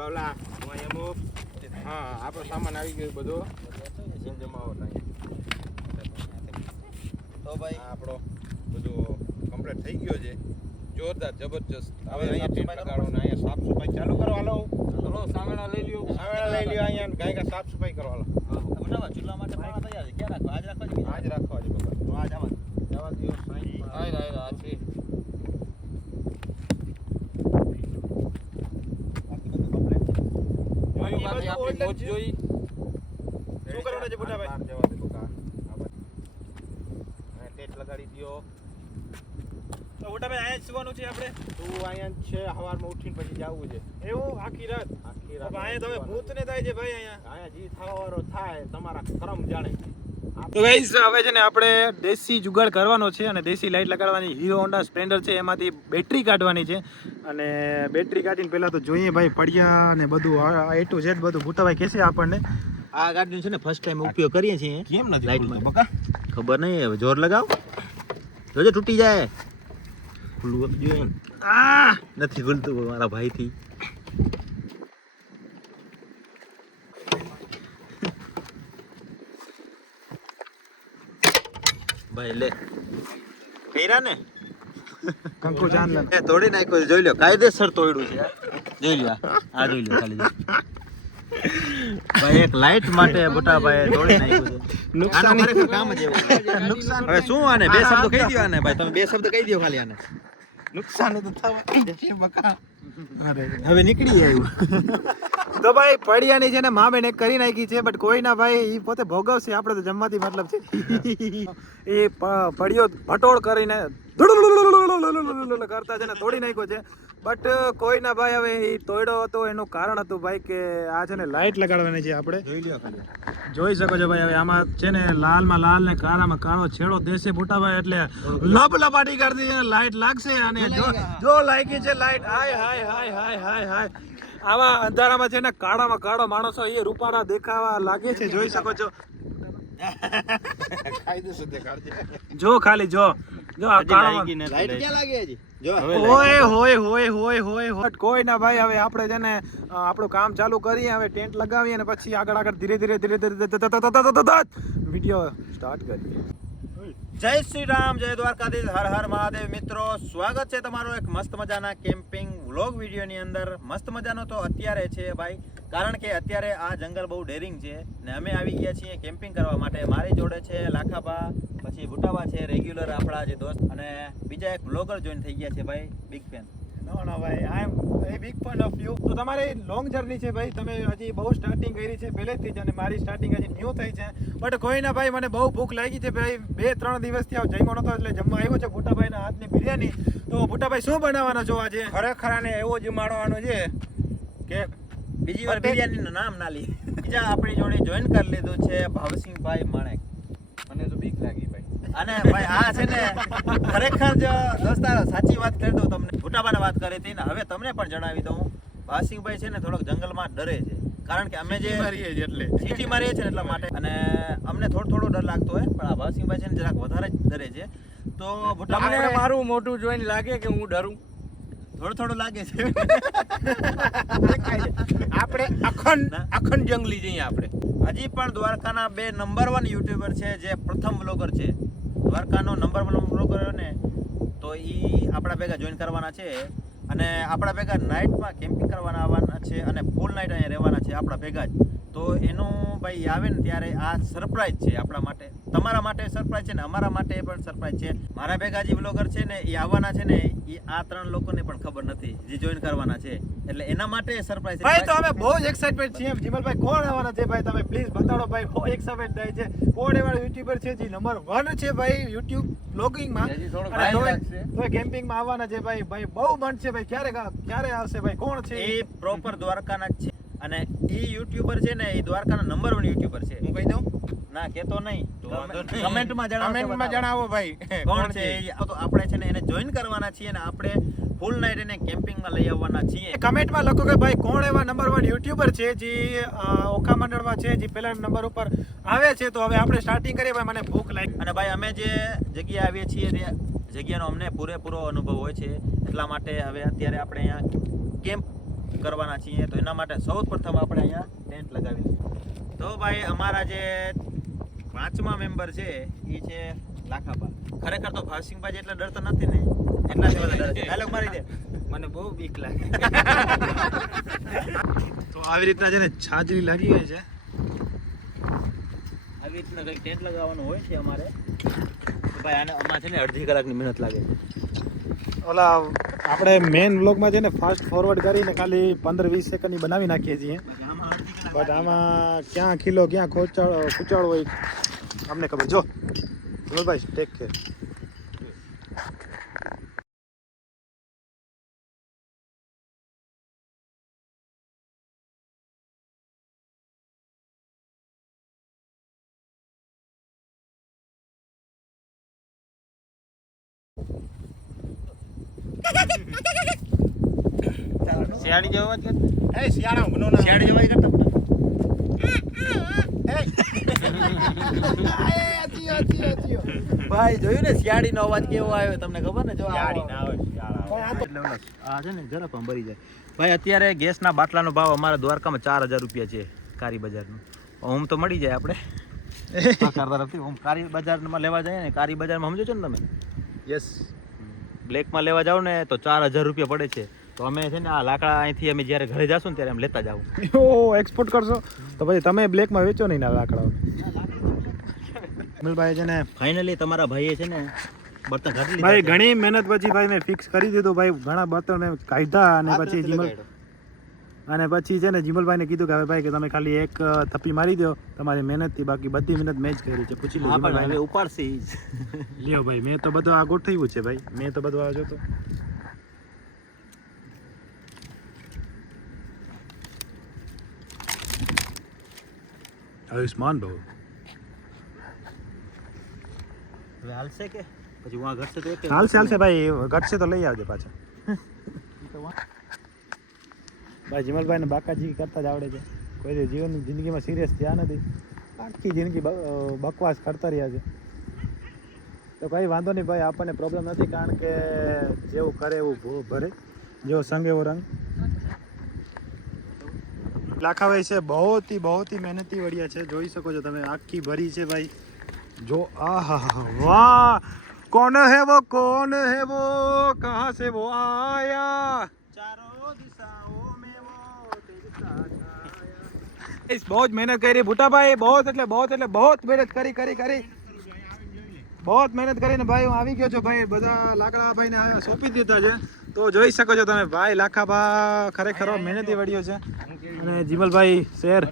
બાવલા હું અહીંયા હા આપણો સામાન આવી ગયો બધો જેમ જમાવો તો ભાઈ આપણો બધું કમ્પ્લીટ થઈ ગયો છે જોરદાર જબરજસ્ત હવે અહીંયા ટેન્ટ લગાડો ને અહીંયા સાફ સફાઈ ચાલુ કરો હાલો ચલો સામેણા લઈ લ્યો અહીંયા ગાયકા સાફ સફાઈ કરો હાલો બનાવવા ચૂલા માટે પાણા તૈયાર છે ક્યાં રાખવા આજ રાખવા છે બકા તો આજ જવા દો સાઈન આ છે આપણી મોજ જોઈ શું કરવાનું છે બુટાભાઈ જવા દે બકા આ ટેન્ટ લગાડી દયો તો બુટાભાઈ અહીંયા સુવાનું છે આપણે તું અહીંયા છે સવારમાં ઉઠીને પછી જાવું છે એવું આખી રાત અહીંયા તમે ભૂત ને થાય છે ભાઈ અહીંયા જી થવાવાળો થાય તમારા કરમ જાણે તો ગાઈસ હવે છે ને આપણે દેશી જુગાડ કરવાનો છે અને દેશી લાઈટ લગાડવાની હીરો હોન્ડા સ્પ્લેન્ડર છે એમાંથી બેટરી કાઢવાની છે અને બેટરી કાઢીને પહેલા તો જોઈએ ભાઈ પડ્યા ને બધું A to Z બધું બુટાભાઈ કહેશે આપણને આ ગાડીનો છે ને ફર્સ્ટ ટાઈમ ઉપયોગ કરીએ છીએ કેમ નથી લાઈટમાં બકા ખબર નહીં હવે જોર લગાવ જોજે તૂટી જાય ખુલ્લું જોઈએ આ નથી ખુલતું મારા ભાઈથી ભાઈ લે કઈરા ને કંકુ જાન લે તોડી નાખ્યો જોઈ લો કાયદેસર તોડ્યું છે જોઈ લો આ જોઈ લો ખાલી ભાઈ એક લાઈટ માટે બટાભાઈ તોડી નાખ્યું છે આનો ખરેખર કામ જ એવું નુકસાન હવે શું આને બે શબ્દ કહી દો આને ભાઈ તમે બે શબ્દ કહી દો ખાલી આને નુકસાન તો થવા બકા હવે નીકળી આવ્યું તો ભાઈ પડિયાની છે ને મા બેન એક કરી નાખી છે બટ કોઈ ના ભાઈ ઈ પોતે ભોગવશે આપણે તો જમવાથી મતલબ છે એ પડિયો ભટોળ કરીને કરતા છે ને તોડી નાખ્યો છે બટ કોઈ ના ભાઈ હવે એ તોડ્યો હતો એનું કારણ હતું ભાઈ કે આ છે ને લાઈટ લગાડવાની છે આપણે જોઈ લ્યો ખાલી જોઈ શકો છો ભાઈ હવે આમાં છે ને લાલમાં લાલ ને કાળામાં કાળો છેડો દેશે બુટાભાઈ એટલે લપલપાટી કરતી છે લાઈટ લાગશે અને જો લાગી છે લાઈટ હાય હાય હાય હાય હાય હાય આવા અંધારામાં છે ને કાળામાં કાળો માણસો એ રૂપાળા દેખાવા લાગે છે જોઈ શકો છો જો ખાલી જો જો આ કાળામાં લાઈટ ક્યાં લાગે છે જો હોય કોઈ ના ભાઈ હવે આપણે છે ને આપણું કામ ચાલુ કરીએ હવે ટેન્ટ લગાવીએ અને પછી આગળ ધીરે વિડીયો સ્ટાર્ટ કરીએ જય શ્રી રામ જય દ્વારકાધીશ હર હર મહાદેવ મિત્રો સ્વાગત છે તમારો એક મસ્ત મજાના કેમ્પિંગ વ્લોગ વિડીયોની અંદર મસ્ત મજાનો તો અત્યારે છે ભાઈ કારણ કે અત્યારે આ જંગલ બહુ ડેરિંગ છે ને અમે આવી ગયા છીએ કેમ્પિંગ કરવા માટે મારી જોડે છે લાખાબા પછી બુટાબા છે રેગ્યુલર આપણા જે દોસ્ત અને બીજા એક બ્લોગર જોઈન થઈ ગયા છે ભાઈ બિગ ફેન નો ભાઈ આઈ એમ એ બિગ ફેન ઓફ યુ તો તમારે લોંગ જર્ની છે ભાઈ તમે હજી બહુ સ્ટાર્ટિંગ કરી છે પહેલેથી જ અને મારી સ્ટાર્ટિંગ હજી ન્યૂ થઈ છે બટ કોઈ ના ભાઈ મને બહુ ભૂખ લાગી છે ભાઈ 2-3 દિવસથી આવ જમ્યો નતો એટલે જમવા આવ્યો છે બુટાભાઈના હાથની બિરયાની તો બુટાભાઈ શું બનાવવાનો છો આજે ખરેખર આને એવો જ માણવાનો છે કે બીજી વાર બિરયાનીનું નામ ના લી બીજા આપણી જોડે જોઈન કરી લીધું છે ભાવસિંહભાઈ માણેક મને તો બીક લાગી ભાઈ અને ભાઈ આ છે ને ખરેખર જ દોસ્તારો સાચી વાત કરી દઉં તમને બુટાબાને વાત કરી હતી ને હવે તમને પણ જણાવી દઉં ભાવસિંહભાઈ છે ને થોડોક જંગલમાં ડરે છે કારણ કે અમે જે સિટીમાં રહીએ છીએ એટલા માટે અને અમને થોડો ડર લાગતો હોય પણ આ ભાવસિંહભાઈ છે ને જરાક વધારે જ ડરે છે તો બુટાબાને મારું મોટું જોઈને લાગે કે હું ડરું થોડું લાગે છે આપણે અખંડ જંગલી જઈએ આપણે હજી પણ દ્વારકાના 2 નંબર 1 યુટ્યુબર છે જે પ્રથમ બ્લોગર છે દ્વારકાનો નંબર 1 બ્લોગર ને તો ઈ આપણા ભેગા જોઈન કરવાના છે અને આપણા ભેગા નાઇટમાં કેમ્પિંગ કરવાના આવવાના છે અને ફૂલ નાઇટ અહીંયા રહેવાના છે આપણા ભેગા જ તો એનું ભાઈ આવે ને ત્યારે આ સરપ્રાઈઝ છે આપણા માટે તમારા માટે સરપ્રાઈઝ છે ને અમારા માટે પણ સરપ્રાઈઝ છે મારા ભેગા જે બ્લોગર છે ને એ આવવાના છે ને એ આ 3 લોકોને પણ ખબર નથી જે જોઈન કરવાના છે એટલે એના માટે સરપ્રાઈઝ ભાઈ તો અમે બહુ જ એક્સાઇટમેન્ટ છીએ જીમલભાઈ કોણ આવવાના છે ભાઈ તમે પ્લીઝ બતાડો ભાઈ બહુ એક્સાઇટમેન્ટ થાય છે કોણ એવા યુટ્યુબર છે જે નંબર 1 છે ભાઈ યુટ્યુબ બ્લોગિંગમાં તો કેમ્પિંગમાં આવવાના છે ભાઈ બહુ મન છે ભાઈ ક્યારે આવશે ભાઈ કોણ છે એ પ્રોપર દ્વારકાના જ છે અને ઈ યુટ્યુબર છે ને એ દ્વારકાનો નંબર 1 યુટ્યુબર છે હું કહી દઉં ના કેતો નહીં કમેન્ટમાં જણાવો ભાઈ કોણ છે તો આપણે છે ને એને જોઈન કરવાના છીએ ને આપણે ફૂલ નાઈટ એને કેમ્પિંગમાં લઈ આવવાના છીએ કમેન્ટમાં લખો કે ભાઈ કોણ એવા નંબર 1 યુટ્યુબર છે જે ઓખા મંડળમાં છે જે પહેલા નંબર ઉપર આવે છે તો હવે આપણે સ્ટાર્ટિંગ કરીએ ભાઈ મને ભૂખ લાગી અને ભાઈ અમે જે જગ્યાએ આવીએ છીએ જગ્યાનો અમને પૂરેપૂરો અનુભવ હોય છે એટલા માટે હવે અત્યારે આપણે અહીંયા કરવાના છીએ, તો એના માટે સૌ પ્રથમ આપણે અહીંયા ટેન્ટ લગાવી દઈએ. તો ભાઈ અમારા જે 5મા મેમ્બર છે એ છે લાખાબા. ખરેખર તો ભાવસિંહભાઈ એટલા ડરતો નથી ને, એટલા જ બધા ડરે છે. ડાયલોગ મારી દે. મને બહુ બીક લાગે. તો આવી રીતના છે ને છાજરી લાગી ગઈ છે. આવી રીતના કંઈક ટેન્ટ લગાવવાનું હોય છે અમારે. તો ભાઈ આને આમાં છે ને અડધી કલાકની મહેનત લાગે છે. ઓલા આપણે મેઇન વ્લોગમાં છે ને ફાસ્ટ ફોરવર્ડ કરીને ખાલી 15-20 સેકન્ડની બનાવી નાખીએ છીએ, આમાં અડધી કલાક બટ આમાં ક્યાં ખીલો ક્યાં ખૂચાળ હોય અમને ખબર. જો ભાઈ ટેક કેર. શિયાળી જેવો જ એ શિયાળા બનો ના શિયાળી જવાય કરતા ભાઈ જોયું ને શિયાળીનો અવાજ કેવો આવ્યો તમને ખબર ને? જો શિયાળી ના હોય શિયાળા. આ છે ને જરા પણ ભરી જાય. ભાઈ અત્યારે ગેસના બાટલાનો ભાવ અમારા દ્વારકામાં 4000 રૂપિયા છે કારી બજારનો. ઓમ તો મળી જાય આપણે તરફથી. ઓમ કારી બજારમાં લેવા જાય ને, કારી બજારમાં સમજો છો ને તમે? યસ. બ્લેકમાં લેવા જાવ ને તો 4000 રૂપિયા પડે છે. તો અમે છે ને આ લાકડા અહીંથી અમે જ્યારે ઘરે જાશું ને ત્યારે અમે લેતા જાવું. ઓ એક્સપોર્ટ કરશો તો પછી તમે બ્લેકમાં વેચો નહીં ના લાકડાઓ. ભાઈ છે ને ફાઇનલી તમારા ભાઈએ છે ને બર્તન ઘાટી ભાઈ ઘણી મહેનત પછી ભાઈ મેં ફિક્સ કરી દીધું. ભાઈ ઘણા બર્તન મેં કાઢ્યા અને પછી છે ને જીમલભાઈને કીધું કે હવે ભાઈ કે તમે ખાલી એક થપ્પી મારી દો તમારી મહેનતથી, બાકી બધી મહેનત મેં જ કરી છે. પૂછી લો હવે ઉપાડશે ઈ જ. લ્યો ભાઈ મેં તો બધું આ ગોઠવ્યું છે ભાઈ, મેં તો બધું આ જોતો. આયુષ્માન બહુ હવે હાલશે કે પછી વાં ઘટશે તો એક હાલશે ભાઈ, ઘટશે તો લઈ આવજો પાછા. ભાઈ જીમલભાઈને બાકાજી કરતા જ આવડે છે. કોઈ જીવનની જિંદગીમાં સિરિયસ થયા નથી, આખી જિંદગી બકવાસ કરતા રહ્યા છે. તો કંઈ વાંધો નહીં ભાઈ, આપણને પ્રોબ્લેમ નથી, કારણ કે જેવું કરે એવું ભરે, જેવો સંગ એવો રંગ. લાખાભાઈ છે બહુ ही મહેનતી વડિયા છે, જોઈ શકો છો તમે. આખી ભરી છે ભાઈ. જો આહા વાહ, कौन है वो कहाँ से वो आया, चारों दिशाओं में वो तेजता छाया. बहुत मेहनत કરી ભૂટાભાઈ, બહુ મહેનત કરી બહુ મહેનત કરીને ભાઈ હું આવી ગયો છું ભાઈ. બધા લાકડા ભાઈને આવ્યા સોંપી દીધા છે. તો જોઈ શકો છો તમે ભાઈ, લાખાબા ખરેખર મહેનતી વડિયો છે. અને જીમલભાઈ શેર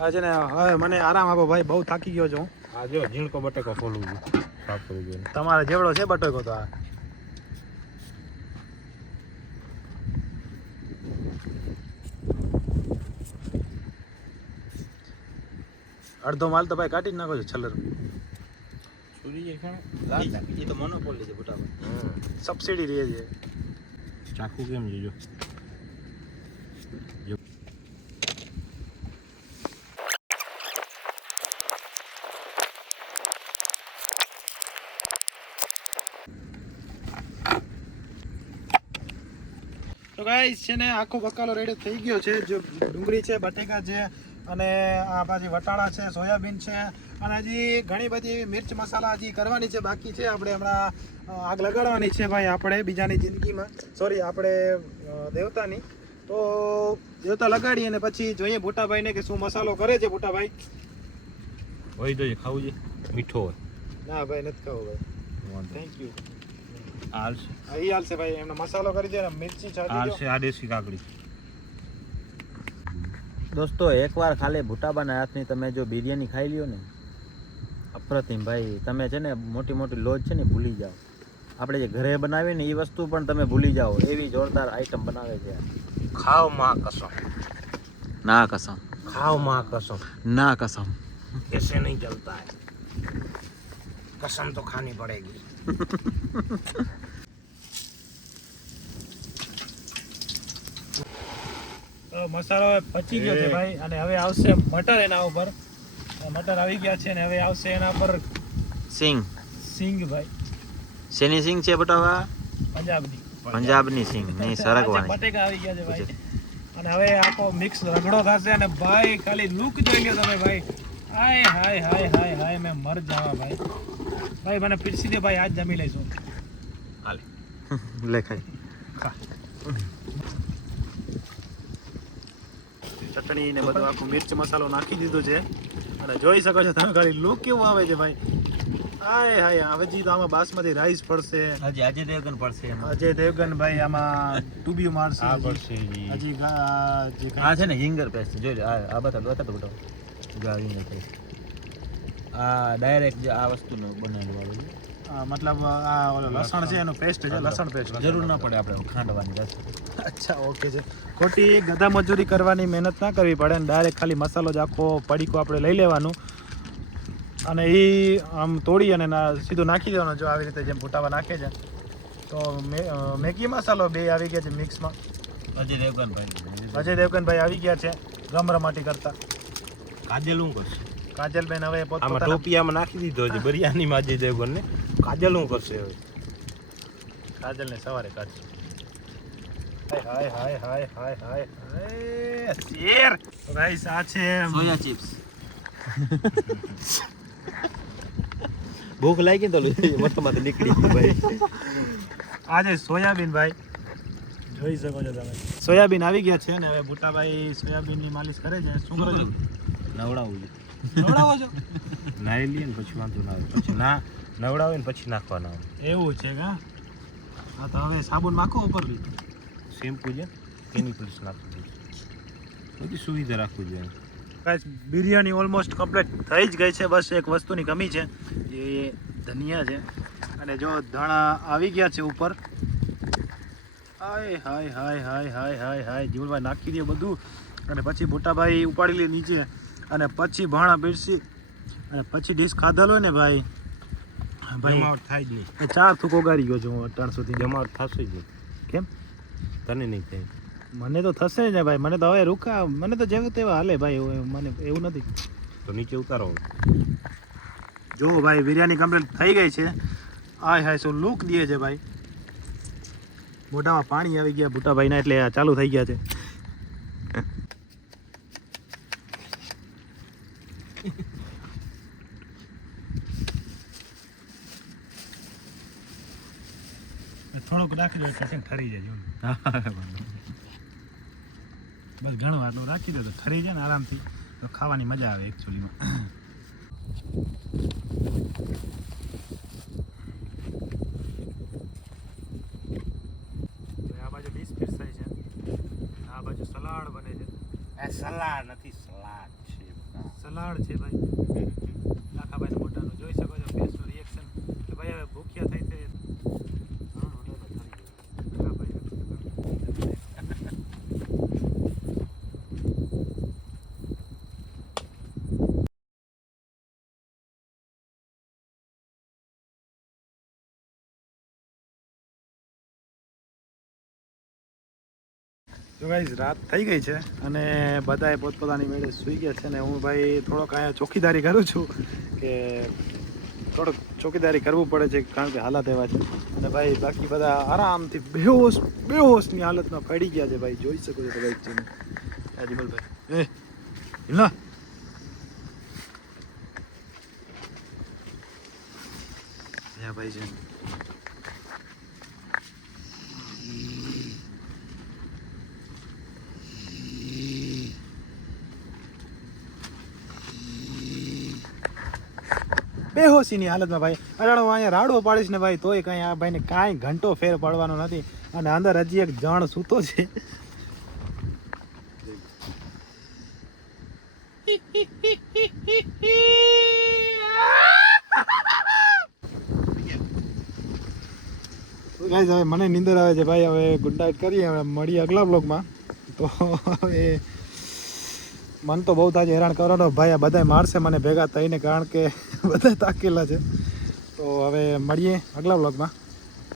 આ છે ને હવે મને આરામ આપો ભાઈ, બહુ થાકી ગયો છું. આ જો ઝીણકો બટેકો ખોલું છું, સાફ કરી દો. તમારે જેવડો છે બટકો તો આ અડધો માલ તો ભાઈ કાઢી જ નાખો છો છલર. એ તો મોનોપોલી છે ભૂટાભાઈ. સબસિડી રહે છે. ચાકુ કેમ જોજો. તો ગાઈસ છે ને આખો બકાલો રેડી થઈ ગયો છે. જો ડુંગળી છે, બટેકા છે, અને આ પાછી વટાણા છે, સોયાબીન છે, અને હજી ઘણી બધી મિર્ચ મસાલા હજી કરવાની છે, બાકી છે. આપણે હમણાં આગ લગાડવાની છે ભાઈ આપણે બીજાની જિંદગીમાં, સોરી આપણે દેવતાની. તો દેવતા લગાડી અને પછી જોઈએ ભૂટાભાઈને કે શું મસાલો કરે છે. ભૂટાભાઈ હોય તો ખાવું છે મીઠો હોય. ના ભાઈ નથી ખાવું ભાઈ, થેન્ક યુ. હાલશે અહીં હાલશે ભાઈ, એમનો મસાલો કરી દે ને મિર્ચી છાંટી દો. હાલશે. આ દેશી કાકડી. દોસ્તો એકવાર ખાલી ભૂટાબાના હાથની તમે જો બિરયાની ખાઈ લ્યો ને, અપ્રતિમ ભાઈ. તમે છે ને મોટી મોટી લોજ છે ને ભૂલી જાઓ. આપણે જે ઘરે બનાવીએ ને એ વસ્તુ પણ તમે ભૂલી જાઓ, એવી જોરદાર આઈટમ બનાવે છે. ખાઓ માં કસમ, ના કસમ, ખાઓ માં કસમ, ના કસમ. ऐसे नहीं चलता है, कसम तो खानी पड़ेगी. મસાલો પચી ગયો છે ભાઈ, અને હવે આવશે મટર એના ઉપર. મટર આવી ગયા છે ને હવે આવશે એના પર સિંગ. સિંગ ભાઈ, શેની સિંગ છે બટાવા? પંજાબની. પંજાબની સિંગ નહીં સરગવાની. બટેકા આવી ગયા છે ભાઈ. અને હવે આખો મિક્સ રગડો થશે અને ભાઈ ખાલી લુક જોઈ લ્યો તમે ભાઈ. હાય હાય હાય હાય હાય મેં મર જાવા ભાઈ. ભાઈ મને પીરસી દે ભાઈ, આજ જમી લઈશું. હાલે લે ખાઈ. ચટણી ને બધું આખું મિર્ચ મસાલો નાખી દીધો છે અને જોઈ શકો છો તમે ખાલી લુક કેવું આવે છે ભાઈ. હાય હાય હવે જી તો આમાં બાસમતી રાઈસ પડશે. હજી આજે દેવગન પડશે એમાં. અજય દેવગન ભાઈ આમાં ટુબી મારશે. આ પડશે હજી આ છે ને હિંગર પેસ્ટ જોઈ લો. આ બતાવો જો આ હિંગર પેસ્ટ. આ ડાયરેક્ટ જે આ વસ્તુનો બનાવેલું વાળું છે. મતલબ આ ઓલો લસણ છે એનો પેસ્ટ છે, લસણ પેસ્ટ. જરૂર ના પડે આપણે ખાંડવાની બસ. અચ્છા ઓકે છે. ખોટી ગધા મજૂરી કરવાની મહેનત ના કરવી પડે ને ડાયરેક્ટ ખાલી મસાલો જ આખો પડીકો આપણે લઈ લેવાનું અને એ આમ તોડી અને સીધું નાખી દેવાનો. જો આવી રીતે જેમ ભૂટાવા નાખે છે તો મેગી મસાલો બે આવી ગયા છે મિક્સમાં. અજય દેવગન ભાઈ. અજય દેવગન ભાઈ આવી ગયા છે રમરમાટી કરતા. કાજલ હું કરશે કાજલબેન હવે આમાં પોતપોતાના ટોપિયામાં નાખી દીધો છે બરિયાનીમાં અજય દેવગન ને. કાજલ હું કરશે હવે? કાજલને સવારે કાઢશે. હાય હાય હાય હાય હાય હાય શેર. તો ગાઈસ આ છે સોયા ચિપ્સ. ભૂખ લાગી તો મતમાંથી નીકળી ગઈ ભાઈ. આ છે સોયાબીન ભાઈ, જોઈ શકો છો તમે. સોયાબીન આવી ગયા છે અને હવે બુટાભાઈ સોયાબીનની માલિશ કરે છે. શું કરો છો? નવડાવવું છે. નવડાવો છો? નાઈ લઈએ ને પછી વાંધો ના આવે. પછી ના નવડાવે ને પછી નાખવાના આવે. એવું છે કા? હા તો હવે સાબુન નાખો ઉપરથી. શેમ્પુ છે એની પર નાખવું જોઈએ. બધી સુવિધા રાખવી જોઈએ. ગાઈસ બિરયાની ઓલમોસ્ટ કમ્પ્લીટ થઈ જ ગઈ છે. બસ એક વસ્તુની કમી છે, એ ધનિયા છે. અને જો ધાણા આવી ગયા છે ઉપર. હાય હાય હાય હાય હાય હાય હાય જીવલભાઈ નાખી દે બધું અને પછી બુટાભાઈ ઉપાડી લે નીચે અને પછી ભાણા પીરસી અને પછી ડીશ ખાધેલો ને ભાઈ. જમાવટ થાય જ નહીં. એ 4 થૂક ઓગાળી ગયો છું હું અત્યાર સુધી. જમાવટ થશે જ નહીં. કેમ? તને નહીં થાય. મને તો થશે ને ભાઈ. મને તો હવે રૂકા, મને તો જેવું તેવા હાલે ભાઈ. મને એવું નથી. તો નીચે ઉતારો. જો ભાઈ બિરયાની કમ્પ્લીટ થઈ ગઈ છે. હાય હાય શું લુક દે છે ભાઈ. મોઢામાં પાણી આવી ગયા બુટાભાઈના એટલે આ ચાલુ થઈ ગયા છે. થોડોક રાખી દો એટલે ઠરી જાય. બસ ઘણું આટલું રાખી દો તો ઠરી જાય ને આરામથી, તો ખાવાની મજા આવે એકચ્યુઅલીમાં. આ બાજુ ડીશ પીરસાઈ છે, આ બાજુ સલાડ બને છે. સલાડ નથી, સલાડ છે. સલાડ છે ભાઈ. લાખાભાઈ મોટાનું જોઈ શકો છો ફેસનું રિએક્શન કે ભાઈ હવે ભૂખ્યા થઈ તે. તો ગાઈઝ રાત થઈ ગઈ છે અને બધાએ પોતપોતાની મેળે સૂઈ ગયા છે ને હું ભાઈ થોડોક અહીંયા ચોકીદારી કરું છું કે થોડોક ચોકીદારી કરવું પડે છે કારણ કે હાલત એવા છે. અને ભાઈ બાકી બધા આરામથી બેહોશની હાલતમાં પડી ગયા છે ભાઈ. જોઈ શકો છો ભાઈ છે અજમલભાઈ. હિમલા ભાઈ છે. બેહોશીની હાલતમાં ભાઈ. અડાડો અહીંયા રાડો પાડીશ ને ભાઈ તોય કાંઈ આ ભાઈને કાંઈ ઘંટો ફેર પાડવાનો નથી. અને અંદર હજી એક જણ સૂતો છે. ગાઈઝ હવે મને નીંદર આવે છે ભાઈ. હવે ગુડ નાઇટ કરીએ. હવે મળીએ અગલા બ્લોગમાં. તો હવે મન તો બહુ તાજે હેરાન કરવાનો ભાઈ. આ બધા મારશે મને ભેગા થઈને કારણ કે બધા તાકેલા છે. તો હવે મળીએ અગલા બ્લોગમાં.